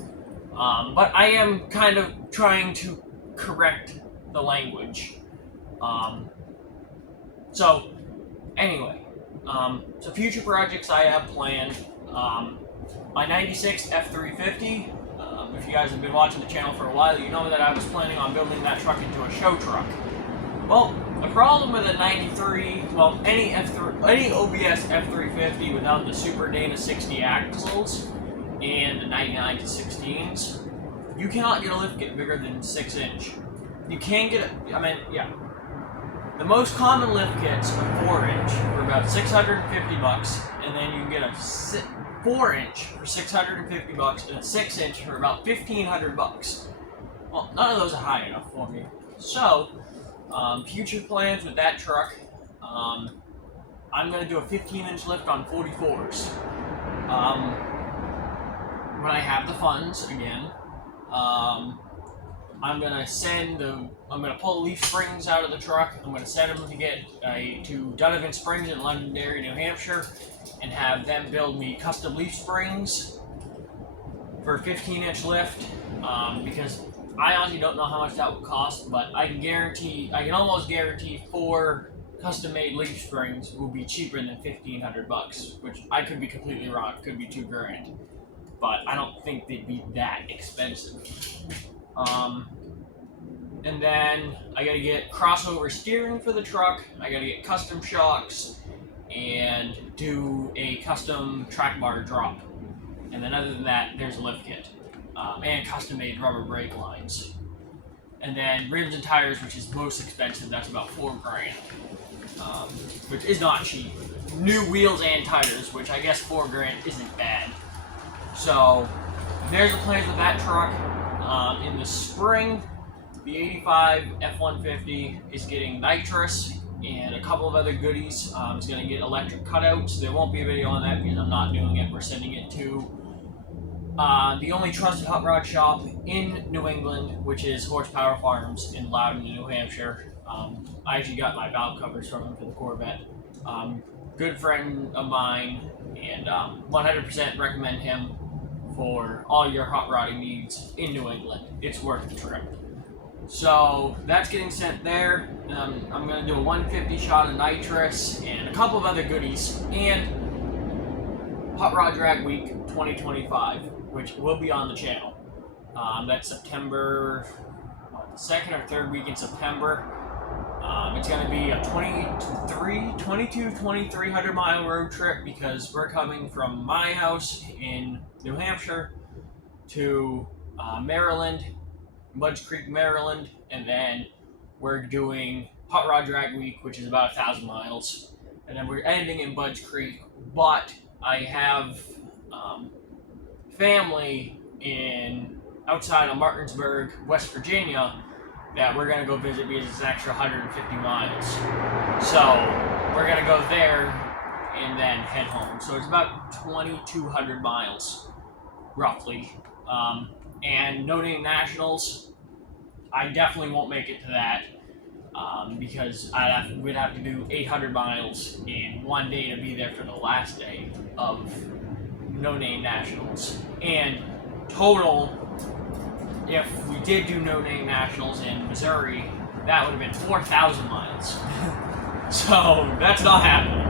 But I am kind of trying to correct the language. So, anyway. So future projects I have planned. My 96 F350. If you guys have been watching the channel for a while, you know that I was planning on building that truck into a show truck. Well, the problem with a 93, well, any OBS F350 without the Super Dana 60 axles and the 99 to 16s, you cannot get a lift kit bigger than 6-inch. You can get the most common lift kits are 4-inch for about $650, and then you can get a 4-inch for $650 and a 6-inch for about $1,500. Well, none of those are high enough for me. So, future plans with that truck, I'm going to do a 15-inch lift on 44s. When I have the funds again, I'm going to pull leaf springs out of the truck. I'm going to send them to Donovan Springs in Londonderry, New Hampshire, and have them build me custom leaf springs for a 15-inch lift, because I honestly don't know how much that would cost, but I can almost guarantee 4 custom-made leaf springs will be cheaper than $1,500, which I could be completely wrong. It could be $2,000, but I don't think they'd be that expensive. And then I gotta get crossover steering for the truck. I gotta get custom shocks and do a custom track bar drop. And then other than that, there's a lift kit. And custom-made rubber brake lines. And then rims and tires, which is most expensive. That's about $4,000, which is not cheap. New wheels and tires, which I guess $4,000 isn't bad. So there's the plans with that truck. In the spring, the 85 F-150 is getting nitrous and a couple of other goodies. It's going to get electric cutouts. There won't be a video on that because I'm not doing it. We're sending it to the only trusted hot rod shop in New England, which is Horsepower Farms in Loudon, New Hampshire. I actually got my valve covers from him for the Corvette. Good friend of mine, and 100% recommend him for all your hot rodding needs in New England. It's worth the trip. So that's getting sent there. I'm going to do a 150 shot of nitrous and a couple of other goodies, and Hot Rod Drag Week 2025, which will be on the channel. That's September, the second or third week in September. It's going to be a 2,300 mile road trip because we're coming from my house in New Hampshire to Maryland, Mudge Creek, Maryland, and then we're doing Hot Rod Drag Week, which is about 1,000 miles, and then we're ending in Mudge Creek. But I have family outside of Martinsburg, West Virginia, that we're going to go visit because it's an extra 150 miles. So we're going to go there and then head home. So it's about 2,200 miles roughly. And No Name Nationals, I definitely won't make it to that. Because we'd have to do 800 miles in one day to be there for the last day of No Name Nationals. And total, if we did do No Name Nationals in Missouri, that would have been 4,000 miles. So that's not happening.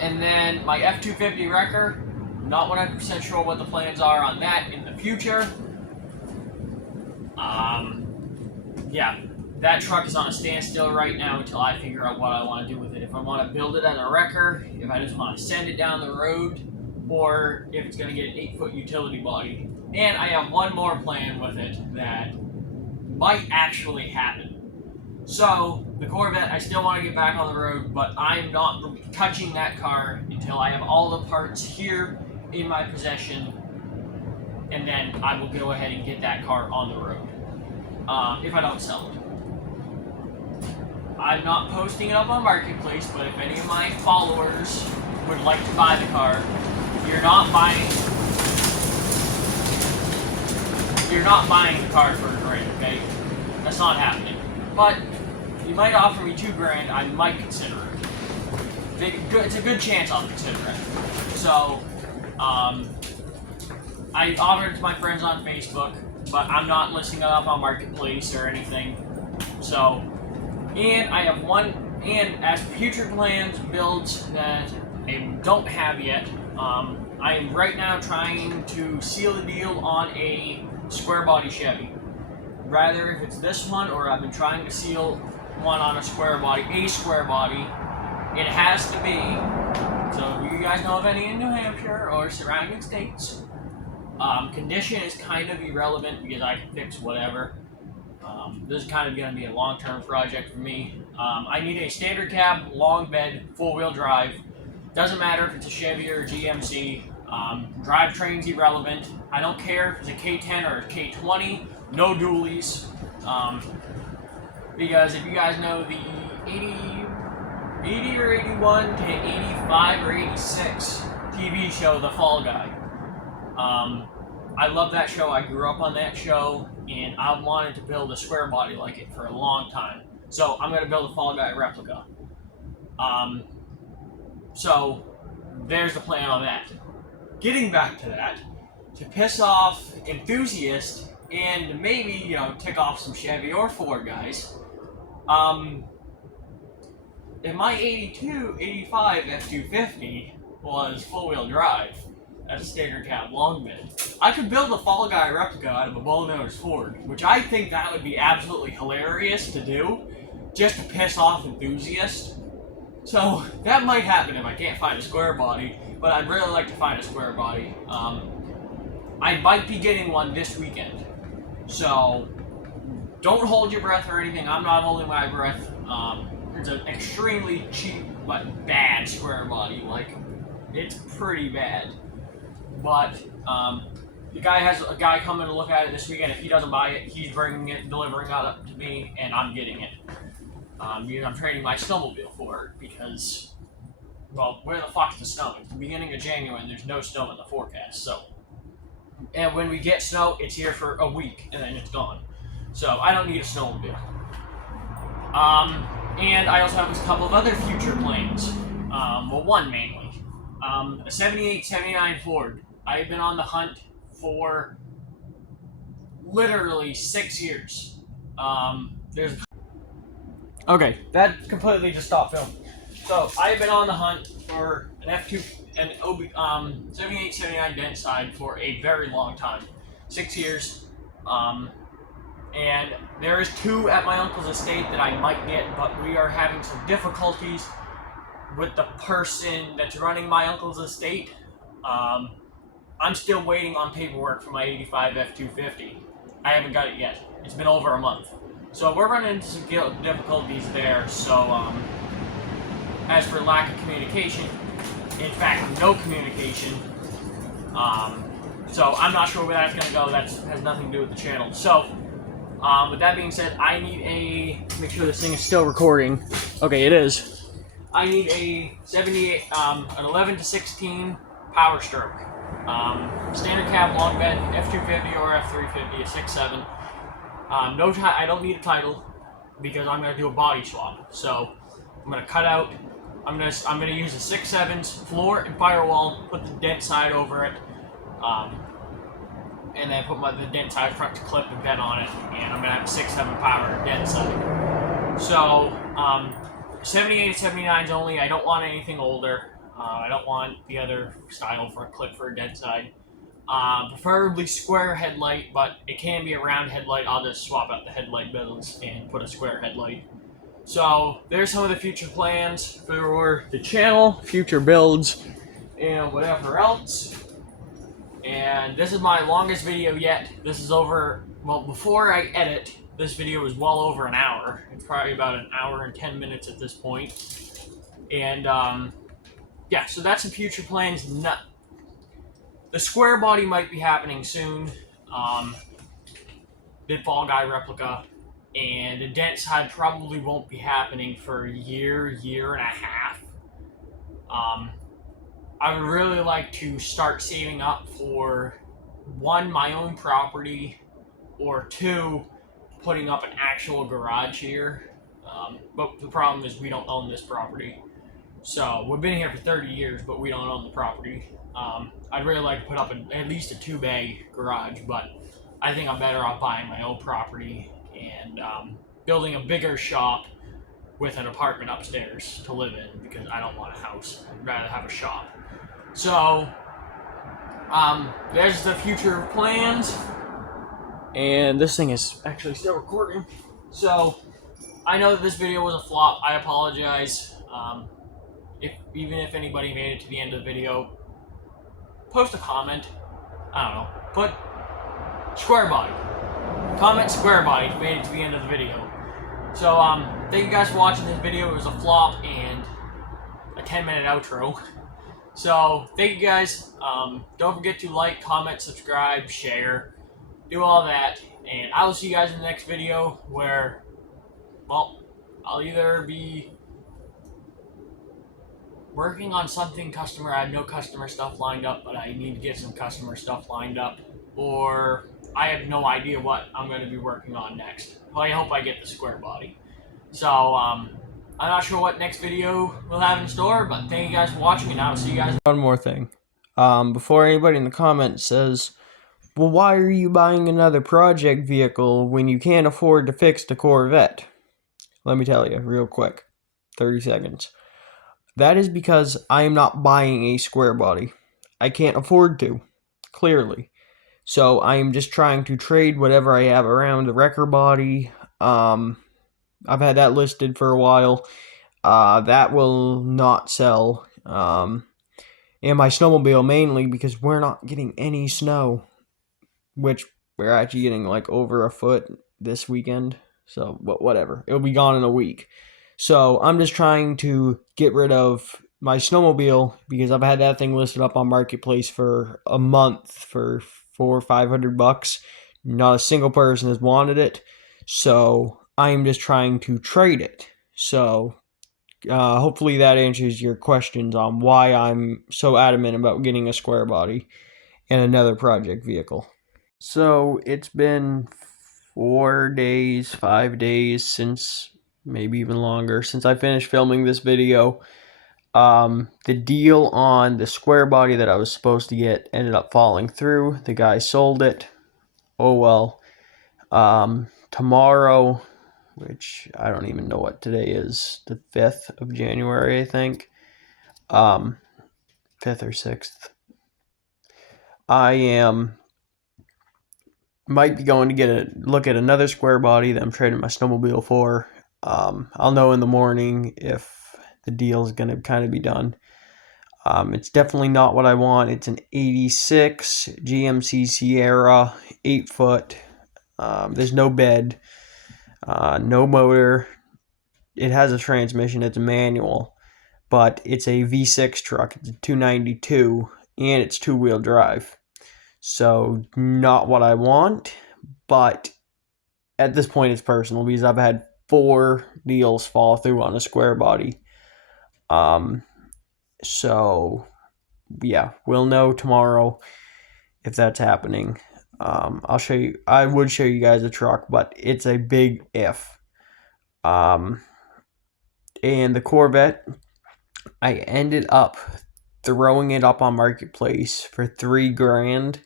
And then my F-250 wrecker, not 100% sure what the plans are on that in the future. Yeah, that truck is on a standstill right now until I figure out what I want to do with it. If I want to build it as a wrecker, if I just want to send it down the road, or if it's going to get an 8-foot utility body. And I have one more plan with it that might actually happen. So, the Corvette, I still want to get back on the road, but I'm not touching that car until I have all the parts here in my possession, and then I will go ahead and get that car on the road. If I don't sell it. I'm not posting it up on Marketplace, but if any of my followers would like to buy the car, you're not buying the car for $1,000, okay? That's not happening. But you might offer me $2,000, I might consider it. It's a good chance I'll consider it. So, I offered it to my friends on Facebook, but I'm not listing it up on Marketplace or anything. So, and I have and as future plans, builds that I don't have yet, I am right now trying to seal the deal on a square body Chevy. Rather if it's this one, or I've been trying to seal one on a square body, it has to be. So if you guys know of any in New Hampshire or surrounding states, condition is kind of irrelevant because I can fix whatever. This is kind of going to be a long-term project for me. I need a standard cab, long bed, four-wheel drive. Doesn't matter if it's a Chevy or a GMC. Drivetrain's irrelevant. I don't care if it's a K10 or a K20. No dualies. Because if you guys know the 80 or 81 to 85 or 86 TV show, The Fall Guy. I love that show. I grew up on that show, and I wanted to build a square body like it for a long time. So I'm going to build a Fall Guy replica. So there's the plan on that. Getting back to that, to piss off enthusiasts and maybe, tick off some Chevy or Ford guys, if my 85 F-250 was four-wheel drive, as a standard cab long bed, I could build a Fall Guy replica out of a Bull-Nose Ford, which I think that would be absolutely hilarious to do, just to piss off enthusiasts. So that might happen if I can't find a square body, but I'd really like to find a square body. I might be getting one this weekend, so don't hold your breath or anything. I'm not holding my breath. It's an extremely cheap but bad square body. Like, it's pretty bad. But the guy has a guy coming to look at it this weekend. If he doesn't buy it, he's bringing it, delivering it up to me, and I'm getting it. Because I'm trading my snowmobile for it because, well, where the fuck's the snow? It's the beginning of January and there's no snow in the forecast. So, and when we get snow, it's here for a week and then it's gone. So I don't need a snowmobile. And I also have a couple of other future plans. Well, one mainly. A 78, 79 Ford. I've been on the hunt for literally 6 years. Okay, that completely just stopped filming. So, I've been on the hunt for an F2, 78, 79 Dent side for a very long time. 6 years. And there is 2 at my uncle's estate that I might get, but we are having some difficulties with the person that's running my uncle's estate. I'm still waiting on paperwork for my 85 F-250. I haven't got it yet. It's been over a month. So we're running into some difficulties there. So as for lack of communication, in fact, no communication. So I'm not sure where that's going to go. That has nothing to do with the channel. So with that being said, I need make sure this thing is still recording. Okay, it is. I need a 78, an 11 to 16 power stroke. Standard cab long bed, F250 or F350, a 6.7. No, I don't need a title because I'm gonna do a body swap. So I'm gonna cut out. I'm gonna use a 6.7's floor and firewall. Put the dent side over it, and then put the dent side front to clip and vent on it. And I'm gonna have a 6.7 power dent side. So 78 and 79s only. I don't want anything older. I don't want the other style front clip for a dent side. Preferably square headlight, but it can be a round headlight. I'll just swap out the headlight builds and put a square headlight. So there's some of the future plans for the channel, future builds, and whatever else. And this is my longest video yet. This is over, well, before I edit, this video is well over an hour. It's probably about an hour and 10 minutes at this point. And yeah, so that's the future plans. The square body might be happening soon. The Fall Guy replica. And the dent side probably won't be happening for a year and a half. I would really like to start saving up for, one, my own property, or two, putting up an actual garage here. But the problem is we don't own this property. So we've been here for 30 years, but we don't own the property. I'd really like to put up at least a 2-bay garage, but I think I'm better off buying my own property and building a bigger shop with an apartment upstairs to live in, because I don't want a house. I'd rather have a shop. So there's the future plans. And this thing is actually still recording. So I know that this video was a flop. I apologize. Even if anybody made it to the end of the video, post a comment. I don't know. Put square body. Comment square body if you made it to the end of the video. So thank you guys for watching this video. It was a flop and a 10-minute outro. So thank you guys. Don't forget to like, comment, subscribe, share, do all that. And I will see you guys in the next video where, well, I'll either be working on something customer. I have no customer stuff lined up, but I need to get some customer stuff lined up. Or I have no idea what I'm going to be working on next. Well, I hope I get the square body. So, I'm not sure what next video we'll have in store, but thank you guys for watching, and I will see you guys. One more thing. Before anybody in the comments says, well, why are you buying another project vehicle when you can't afford to fix the Corvette? Let me tell you real quick. 30 seconds. That is because I am not buying a square body. I can't afford to, clearly. So I am just trying to trade whatever I have around the wrecker body. I've had that listed for a while. That will not sell. And my snowmobile mainly because we're not getting any snow. Which we're actually getting like over a foot this weekend. So, but whatever. It'll be gone in a week. So I'm just trying to get rid of my snowmobile because I've had that thing listed up on Marketplace for a month for $400 or $500. Not a single person has wanted it. So I'm just trying to trade it. So hopefully that answers your questions on why I'm so adamant about getting a square body and another project vehicle. So it's been 4 days, 5 days since, maybe even longer, since I finished filming this video. The deal on the square body that I was supposed to get ended up falling through. The guy sold it. Oh well. Tomorrow, which I don't even know what today is, the 5th of January, I think. 5th or 6th. I might be going to get a look at another square body that I'm trading my snowmobile for. I'll know in the morning if the deal is going to kind of be done. It's definitely not what I want. It's an 86 GMC Sierra, 8 foot. There's no bed, no motor. It has a transmission. It's a manual, but it's a V6 truck. It's a 292, and it's 2-wheel drive. So not what I want, but at this point it's personal because I've had 4 deals fall through on a square body. So yeah, we'll know tomorrow if that's happening. I'll show you. I would show you guys a truck, but it's a big if. And the Corvette, I ended up throwing it up on Marketplace for $3,000,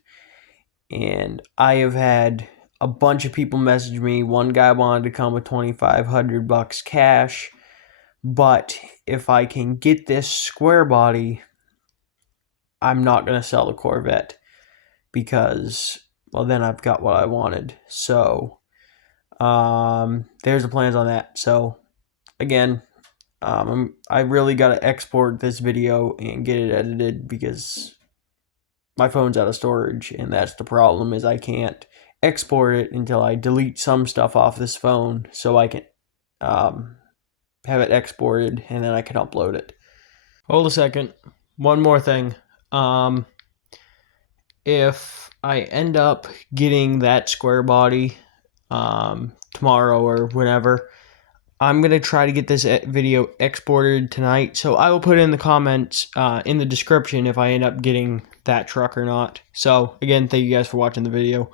and I have had a bunch of people message me. One guy wanted to come with $2,500 cash, but if I can get this square body, I'm not gonna sell the Corvette because, well, then I've got what I wanted. So there's the plans on that. So again, I really got to export this video and get it edited because my phone's out of storage, and that's the problem, is I can't export it until I delete some stuff off this phone so I can have it exported, and then I can upload it. Hold a second. One more thing. If I end up getting that square body tomorrow or whenever, I'm going to try to get this video exported tonight. So I will put in the comments in the description if I end up getting that truck or not. So again, thank you guys for watching the video.